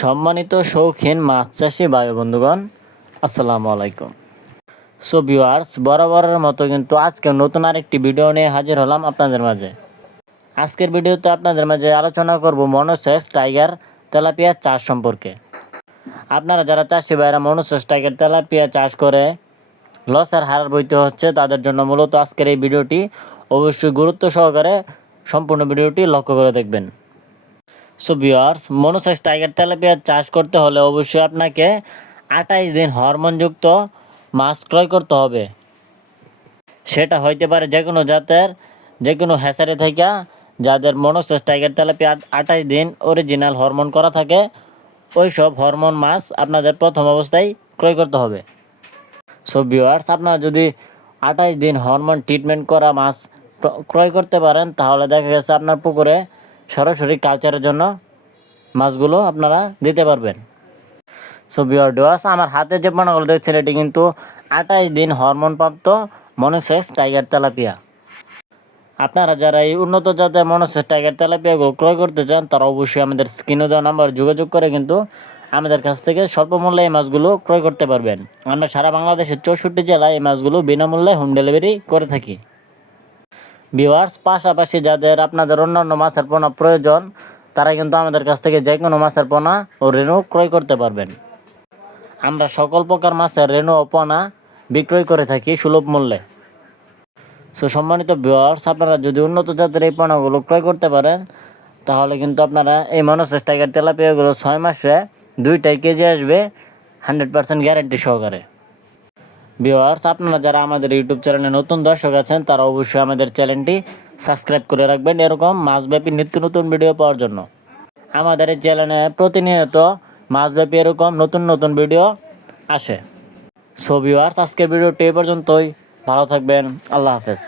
সম্মানিত শৌখিন মাছ চাষি ভাই বন্ধুগণ, আসসালামু আলাইকুম। সো ভিউয়ার্স বরাবরের মতো কিন্তু আজকে নতুন আরেকটি ভিডিও নিয়ে হাজির হলাম আপনাদের মাঝে। আজকের ভিডিওতে আপনাদের মাঝে আলোচনা করব মনোসেস টাইগার তেলাপিয়া চাষ সম্পর্কে। আপনারা যারা চাষি ভাইরা মনোসেস টাইগার তেলাপিয়া চাষ করে, লসের হার বইতে হচ্ছে, তাদের জন্য মূলত আজকের এই ভিডিওটি অবশ্যই গুরুত্ব সহকারে সম্পূর্ণ ভিডিওটি লক্ষ্য করে দেখবেন। সো ভিউয়ার্স মনোসাইজ টাইগার তেলাপিয়া চাষ করতে হলে অবশ্যই আপনাকে আঠাইশ দিন হরমোনযুক্ত মাছ ক্রয় করতে হবে। সেটা হইতে পারে যে কোনো জাতের যে কোনো হ্যাসারি থেকে যাদের মনোসাইজ টাইগার তেলাপিয়া আঠাইশ দিন অরিজিনাল হরমোন করা থাকে ওই সব হরমোন মাছ আপনাদের প্রথম অবস্থায় ক্রয় করতে হবে। সো ভিউয়ার্স আপনারা যদি আঠাইশ দিন হরমোন ট্রিটমেন্ট করা মাছ ক্রয় করতে পারেন, তাহলে দেখা গেছে আপনার পুকুরে সরাসরি কালচারের জন্য মাছগুলো আপনারা দিতে পারবেন। সো বিয়ার ডোয়াস আমার হাতে যে পোনাগুলো দেখছেন এটি কিন্তু আঠাইশ দিন হরমোন প্রাপ্ত মনোসেক্স টাইগার তেলাপিয়া আপনারা যারা এই উন্নত জাতের মনোসেক্স টাইগার তেলাপিয়াগুলো ক্রয় করতে চান, তারা অবশ্যই আমাদের স্ক্রিনে দেওয়া নাম্বার যোগাযোগ করে কিন্তু আমাদের কাছ থেকে স্বল্প মূল্যে এই মাছগুলো ক্রয় করতে পারবেন। আমরা সারা বাংলাদেশের চৌষট্টি জেলায় এই মাছগুলো বিনামূল্যে হোম ডেলিভারি করে থাকি। ভিওয়ার্স পাশাপাশি যাদের আপনাদের অন্যান্য মাছের পোনা প্রয়োজন তারা কিন্তু আমাদের কাছ থেকে যে কোনো মাছের পোনা ও রেণু ক্রয় করতে পারবেন। আমরা সকল প্রকার মাছের রেণু ও পোনা বিক্রয় করে থাকি সুলভ মূল্যে। সো সম্মানিত ভিওয়ার্স আপনারা যদি উন্নত জাতের এই পোনাগুলো ক্রয় করতে পারেন, তাহলে কিন্তু আপনারা এই মনোসেস টাইগার তেলাপিয়াগুলো ছয় মাসে দুইটাই কেজি আসবে হান্ড্রেড পার্সেন্ট গ্যারেন্টি সহকারে। ভিওয়ার্স আপনারা যারা আমাদের ইউটিউব চ্যানেলে নতুন দর্শক আছেন, তারা অবশ্যই আমাদের চ্যানেলটি সাবস্ক্রাইব করে রাখবেন এরকম মাছব্যাপী নিত্য নতুন ভিডিও পাওয়ার জন্য। আমাদের এই চ্যানেলে প্রতিনিয়ত মাছব্যাপী এরকম নতুন নতুন ভিডিও আসে। সো ভিওয়ার্স আজকের ভিডিওটি এ পর্যন্তই। ভালো থাকবেন। আল্লাহ হাফেজ।